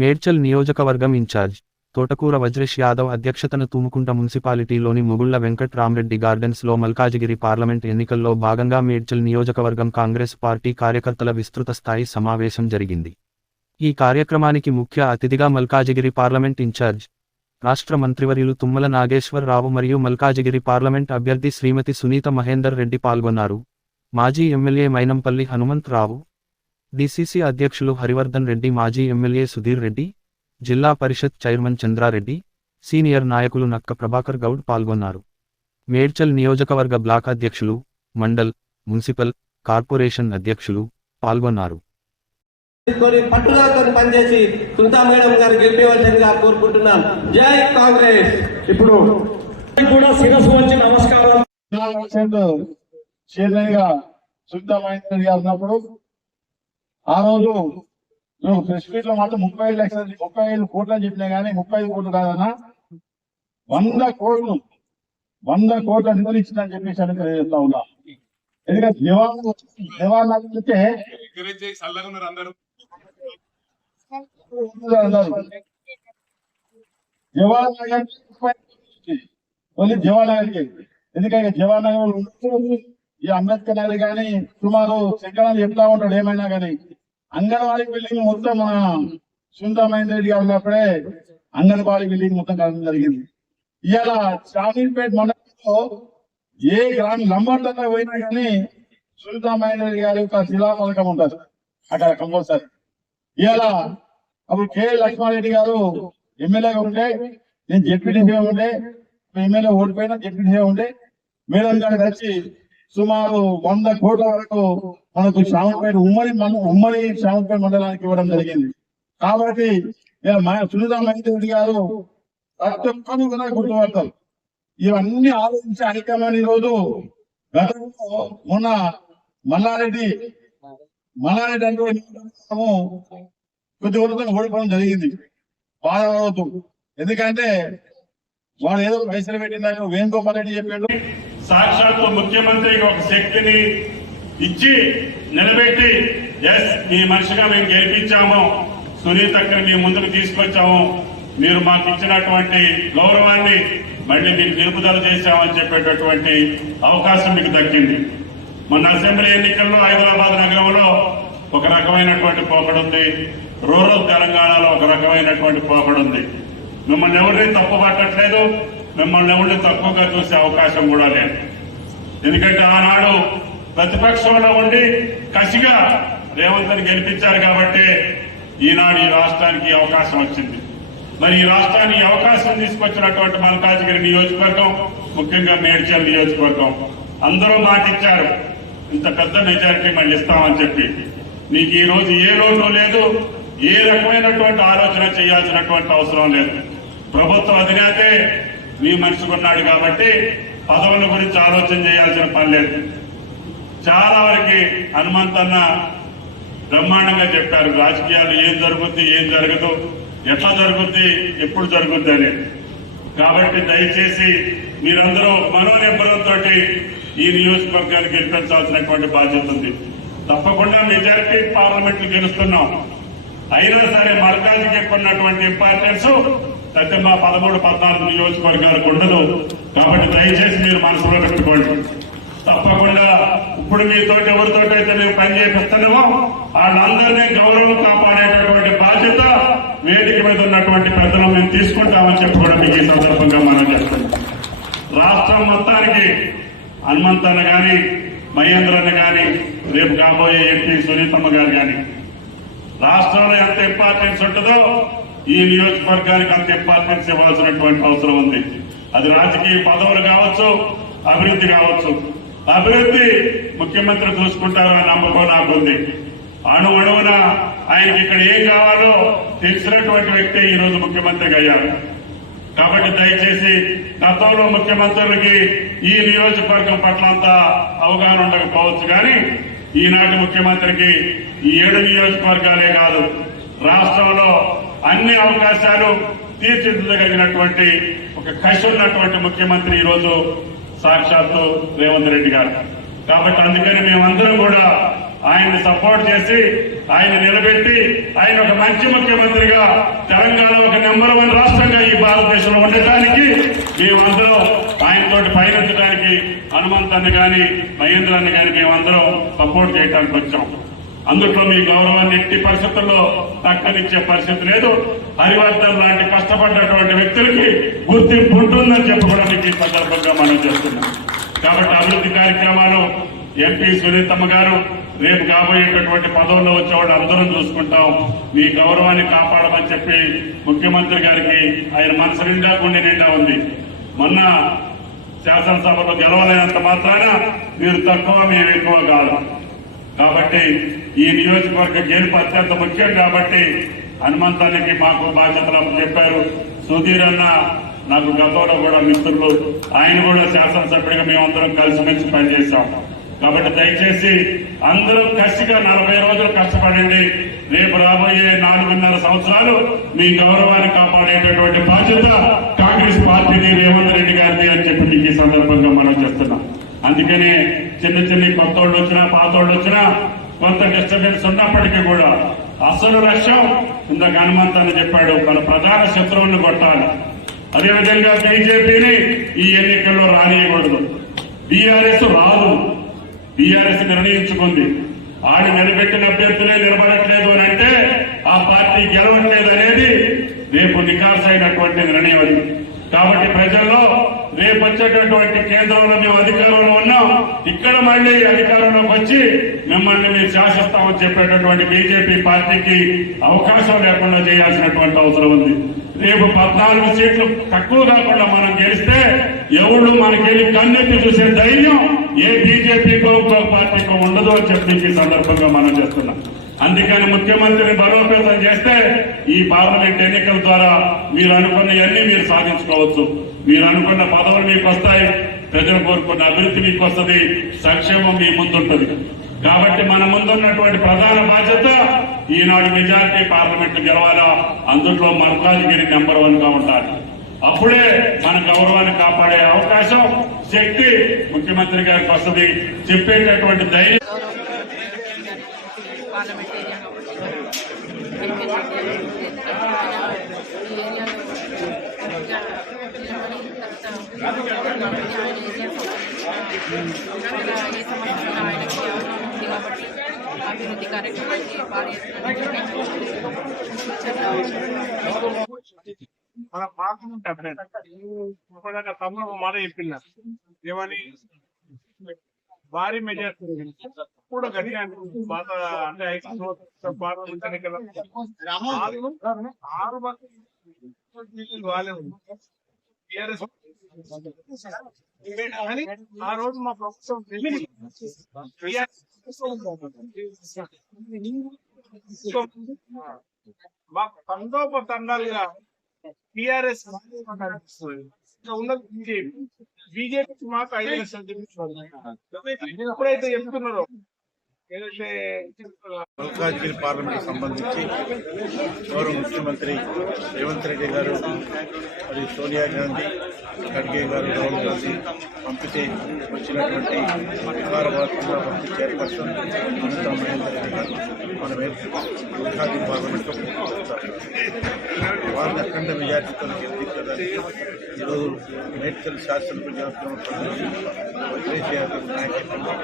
మేడ్చల్ నియోజకవర్గం ఇన్ఛార్జ్ తోటకూర వజ్రేష్ యాదవ్ అధ్యక్షతన తుముకుంట మున్సిపాలిటీలోని ముగుళ్ల వెంకట్ రామ్రెడ్డి గార్డెన్స్లో మల్కాజిగిరి పార్లమెంట్ ఎన్నికల్లో భాగంగా మేడ్చల్ నియోజకవర్గం కాంగ్రెస్ పార్టీ కార్యకర్తల విస్తృత స్థాయి సమావేశం జరిగింది. ఈ కార్యక్రమానికి ముఖ్య అతిథిగా మల్కాజిగిరి పార్లమెంట్ ఇన్ఛార్జ్ రాష్ట్ర మంత్రివర్యులు తుమ్మల నాగేశ్వర్ రావు మరియు మల్కాజిగిరి పార్లమెంట్ అభ్యర్థి శ్రీమతి సునీత మహేందర్ రెడ్డి పాల్గొన్నారు. మాజీ ఎమ్మెల్యే మైనంపల్లి హనుమంత్ రావు, డిసిసి అధ్యక్షులు హరివర్ధన్ రెడ్డి, మాజీ ఎమ్మెల్యే సుధీర్ రెడ్డి, జిల్లా పరిషత్ చైర్మన్ చంద్రారెడ్డి, సీనియర్ నాయకులు నక్క ప్రభాకర్ గౌడ్ పాల్గొన్నారు. మేడ్చల్ నియోజకవర్గ బ్లాక్ అధ్యక్షులు, మండల్, మున్సిపల్, కార్పొరేషన్ అధ్యక్షులు పాల్గొన్నారు. పట్టుదలతో పనిచేసి సునీతా మేడం గారు గెలిపేవలసిందిగా కోరుకుంటున్నాను. జై కాంగ్రెస్. ఇప్పుడు కూడా శిరస్సు వచ్చి నమస్కారం. సునీతా మహేందర్ గారు ఉన్నప్పుడు ఆ రోజు ప్రెస్ మీట్ లో మాత్రం 35 లక్షలు 35 కోట్లు అని చెప్పినా గానీ 35 కోట్లు కాదన్నా 100 కోట్లు నిధులు ఇచ్చిందని చెప్పేసి అని చెప్తా ఉన్నా. ఎందుకంటే జవాన్ అంటే జవాన్ నగర్కి ఎందుకంటే జవాన్ నగర్ ఈ అంబేద్కర్ నగర్ కానీ సుమారు శంకరాన్ని చెప్తా ఉంటాడు. ఏమైనా కానీ అంగన్వాడీ బిల్డింగ్ మొత్తం మన సునీతా మహేందర్ రెడ్డి గారు ఉన్నప్పుడే అంగన్వాడీ బిల్డింగ్ మొత్తం కలగడం జరిగింది. ఇవాళ షామీర్పేట మండలంలో ఏ గ్రామం లంబార్తంగా పోయినా కానీ సునీతా మహేందర్ రెడ్డి గారి యొక్క శిలా పథకం ఉంటుంది అక్కడ కంపల్సరీ. ఇవాళ అప్పుడు కె లక్ష్మారెడ్డి గారు ఎమ్మెల్యేగా ఉంటే, నేను జెడ్పీటీసీగా ఉంటే, ఎమ్మెల్యే ఓడిపోయినా జెడ్పీటీసీగా ఉంటే మేడం గారు కలిసి సుమారు 100 కోట్ల వరకు మనకు శ్రావణపేట ఉమ్మడి శ్రావణపేట మండలానికి ఇవ్వడం జరిగింది. కాబట్టి సునీతా మహేందర్ రెడ్డి గారు ప్రతి ఒక్కరు కూడా గుర్తుపడతారు. ఇవన్నీ ఆలోచించి హైకమాండ్ ఈరోజు గతంలో మొన్న మల్లారెడ్డి అంటే కొద్ది వరకు ఓడిపోవడం జరిగింది. బాధపడవద్దు, ఎందుకంటే వాడు ఏదో పైసలు పెట్టిందని వేణుగోపాల్ రెడ్డి చెప్పాడు. సాక్షాత్తు ముఖ్యమంత్రికి ఒక శక్తిని ఇచ్చి నిలబెట్టి ఎస్ మీ మనిషిగా మేము గెలిపించాము, సునీతక్కని మీ ముందుకు తీసుకొచ్చాము, మీరు మాకు ఇచ్చినటువంటి గౌరవాన్ని మళ్ళీ మీకు నిలుపుదల చేశామని చెప్పేటటువంటి అవకాశం మీకు దక్కింది. మొన్న అసెంబ్లీ ఎన్నికల్లో హైదరాబాద్ నగరంలో ఒక రకమైనటువంటి పోకడుంది, రూరల్ తెలంగాణలో ఒక రకమైనటువంటి పోకడుంది. మిమ్మల్ని ఎవరిని తప్పు పట్టట్లేదు, మిమ్మల్ని ఎవరిని తక్కువగా చూసే అవకాశం కూడా లేదు. ఎందుకంటే ఆనాడు ప్రతిపక్షంలో ఉండి కసిగా రేవంత్ని గెలిపించారు కాబట్టి ఈనాడు ఈ రాష్ట్రానికి అవకాశం వచ్చింది. మరి ఈ రాష్ట్రానికి అవకాశం తీసుకొచ్చినటువంటి మల్కాజిగిరి నియోజకవర్గం, ముఖ్యంగా మేడ్చల్ నియోజకవర్గం అందరూ మాటిచ్చారు ఇంత పెద్ద మెజారిటీ మళ్ళీ ఇస్తామని చెప్పి. నీకు ఈ రోజు ఏ లోటు లేదు, ఏ రకమైనటువంటి ఆలోచన చేయాల్సినటువంటి అవసరం లేదు. ప్రభుత్వ అధినేతే మీ మనిషికున్నాడు కాబట్టి పదవుల గురించి ఆలోచన చేయాల్సిన పని లేదు. చాలా వరకు హనుమంతన్న బ్రహ్మాండంగా చెప్పారు, రాజకీయాలు ఏం జరుగుద్ది, ఏం జరగదు, ఎట్లా జరుగుద్ది, ఎప్పుడు జరుగుద్ది అని. కాబట్టి దయచేసి మీరందరూ మనోనిబ్బరంతో ఈ నియోజకవర్గాన్ని గెలిపించాల్సినటువంటి బాధ్యత ఉంది. తప్పకుండా మెజారిటీ పార్లమెంట్లు గెలుస్తున్నాం. అయినా సరే మల్కాజిగిరికి ఉన్నటువంటి ఇంపార్టెన్స్ సత్యమా 13-14 నియోజకవర్గాలకు ఉండదు. కాబట్టి దయచేసి మీరు మనసులో పెట్టుకోండి. తప్పకుండా ఇప్పుడు మీతోటి ఎవరితోటైతే మేము పని చేపిస్తున్నామో వాళ్ళందరినీ గౌరవం కాపాడేటటువంటి బాధ్యత వేదిక మీద ఉన్నటువంటి పెద్దలు మేము తీసుకుంటామని చెప్పి కూడా మీకు ఈ సందర్భంగా మనం చేస్తున్నాం. రాష్ట్రం మొత్తానికి హనుమంతన్న గాని, మహేంద్రన్న గాని, రేపు కాబోయే ఎంపీ సునీతమ్మ గారు గాని రాష్ట్రంలో ఎంత ఇంపార్టెన్స్ ఉంటుందో ఈ నియోజకవర్గానికి అంత ఇంపార్టెన్స్ ఇవ్వాల్సినటువంటి అవసరం ఉంది. అది రాజకీయ పదవులు కావచ్చు, అభివృద్ధి కావచ్చు. అభివృద్ధి ముఖ్యమంత్రి చూసుకుంటారు అనే నమ్మకం నాకుంది. అణువున ఆయనకి ఇక్కడ ఏం కావాలో తెలిసినటువంటి వ్యక్తి ఈ రోజు ముఖ్యమంత్రిగా అయ్యారు. కాబట్టి దయచేసి గతంలో ముఖ్యమంత్రులకి ఈ నియోజకవర్గం పట్ల అంత అవగాహన ఉండకపోవచ్చు, కానీ ఈనాటి ముఖ్యమంత్రికి ఈ 7 నియోజకవర్గాలే కాదు రాష్ట్రంలో అన్ని అవకాశాలు తీర్చిదిద్దగలిగినటువంటి ఒక కసి ఉన్నటువంటి ముఖ్యమంత్రి ఈరోజు సాక్షాత్తు రేవంత్ రెడ్డి గారు. కాబట్టి అందుకని మేమందరం కూడా ఆయన్ని సపోర్ట్ చేసి ఆయన నిలబెట్టి ఆయన ఒక మంచి ముఖ్యమంత్రిగా తెలంగాణ ఒక నెంబర్ 1 రాష్ట్రంగా ఈ భారతదేశంలో ఉండటానికి మేమందరం ఆయనతోటి పయనించడానికి హనుమంతాన్ని కానీ మహేంద్రాన్ని కానీ మేమందరం సపోర్ట్ చేయడానికి వచ్చాం. అందుట్లో మీ గౌరవాన్ని ఎట్టి పరిస్థితుల్లో దక్కనిచ్చే పరిస్థితి లేదు. హరివర్ధన్ లాంటి కష్టపడ్డటువంటి వ్యక్తులకి గుర్తింపు ఉంటుందని చెప్పుకోవడానికి ఈ సందర్భంగా మనం చేస్తున్నాం. కాబట్టి అభివృద్ధి కార్యక్రమాలు ఎంపీ సునీతమ్మ గారు రేపు కాబోయేటటువంటి పదవుల్లో వచ్చేవాళ్ళు అందరం చూసుకుంటాం. మీ గౌరవాన్ని కాపాడమని చెప్పి ముఖ్యమంత్రి గారికి ఆయన మనసు నిండా గుండె నిండా ఉంది. మొన్న శాసనసభలో గెలవలేనంత మాత్రాన మీరు తక్కువ మేము ఎక్కువ కాదు. కాబట్టి ఈ నియోజకవర్గ గెలుపు అత్యంత ముఖ్యం. కాబట్టి హనుమంతానికి మాకు బాధ్యతలు చెప్పారు. సుధీర్ అన్న నాకు గతంలో కూడా మిత్రులు, ఆయన కూడా శాసనసభ్యుడిగా మేమందరం కలిసిమెలిసి పనిచేశాం. కాబట్టి దయచేసి అందరూ కసిగా 40 రోజులు కష్టపడండి. రేపు రాబోయే 4.5 సంవత్సరాలు మీ గౌరవాన్ని కాపాడేటటువంటి బాధ్యత కాంగ్రెస్ పార్టీని, రేవంత్ రెడ్డి గారిని అని చెప్పి మీకు ఈ సందర్భంగా మనం చేస్తున్నాం. అందుకనే చిన్న కొత్తోళ్ళు వచ్చినా పాతోళ్ళు వచ్చినా కొంత డిస్టర్బెన్స్ ఉన్నప్పటికీ కూడా అసలు లక్ష్యం ఇందాక హనుమంతాన్ని చెప్పాడు, మన ప్రధాన శత్రువులను కొట్టాలి. అదేవిధంగా బీజేపీని ఈ ఎన్నికల్లో రానియకూడదు. బీఆర్ఎస్ రాదు, బీఆర్ఎస్ నిర్ణయించుకుంది. ఆడి నిలబెట్టిన అభ్యర్థులే నిలబడట్లేదు అని అంటే ఆ పార్టీ గెలవట్లేదు అనేది రేపు నికాసైనటువంటి నిర్ణయం అది. కాబట్టి ప్రజల్లో రేపు వచ్చేటటువంటి కేంద్రంలో మేము అధికారంలో ఉన్నాం, ఇక్కడ మళ్ళీ అధికారంలోకి వచ్చి మిమ్మల్ని మేము శాసిస్తామని చెప్పేటటువంటి బీజేపీ పార్టీకి అవకాశం లేకుండా చేయాల్సినటువంటి అవసరం ఉంది. రేపు 14 సీట్లు తక్కువ కాకుండా మనం గెలిస్తే ఎవరు మనకెళ్ళి కన్నెత్తి చూసే ధైర్యం ఏ బీజేపీకో ఇంకో పార్టీకో ఉండదు అని చెప్పి ఈ సందర్భంగా మనం చేస్తున్నాం. అందుకని ముఖ్యమంత్రిని బలోపేతం చేస్తే ఈ పార్లమెంట్ ఎన్నికల ద్వారా మీరు అనుకున్నవన్నీ మీరు సాధించుకోవచ్చు. మీరు అనుకున్న పదవులు మీకు వస్తాయి, ప్రజలు కోరుకున్న అభివృద్ధి మీకు వస్తుంది, సంక్షేమం మీ ముందుంటుంది. కాబట్టి మన ముందున్నటువంటి ప్రధాన బాధ్యత ఈనాడు మెజార్టీ పార్లమెంట్ గెలవాలా, అందులో మల్కాజ్గిరి నెంబర్ 1 గా ఉండాలి. అప్పుడే మన గౌరవాన్ని కాపాడే అవకాశం, శక్తి ముఖ్యమంత్రి గారికి వస్తుంది. చెప్పేటటువంటి ధైర్యం అభివృద్ధి కార్యక్రమానికి తమ్ముడు మాట చెప్పినారు ఏమని భారీ మెజార్టీ కూడా గట్టిగా బాధ అంటే పార్లమెంట్ ఎన్నికల 6 వాళ్ళే టీఆర్ఎస్ కానీ ఆ రోజు మా ప్రభుత్వం మాకు తండోపతండాలుగా టీఆర్ఎస్ ఉన్నది బీజేపీ మాకు 5 లక్షలు ఎప్పుడైతే చెప్తున్నారో ఏదైతే మల్కాజ్గిరి పార్లమెంట్ సంబంధించి గౌరవ ముఖ్యమంత్రి రేవంత్ రెడ్డి గారు మరియు సోనియా గాంధీ, ఖడ్గే గారు, రాహుల్ గాంధీ పంపితే వచ్చినటువంటి వికారాబాద్ పంపి చైర్పర్సన్ అనంత మహేందర్ రెడ్డి గారు మన మల్కాజ్గిరి పార్లమెంట్లో వారిని అఖండ మెజార్టీతో గెలిపించడానికి ఈరోజు మేడ్చల్ శాసనసభ నాయకత్వం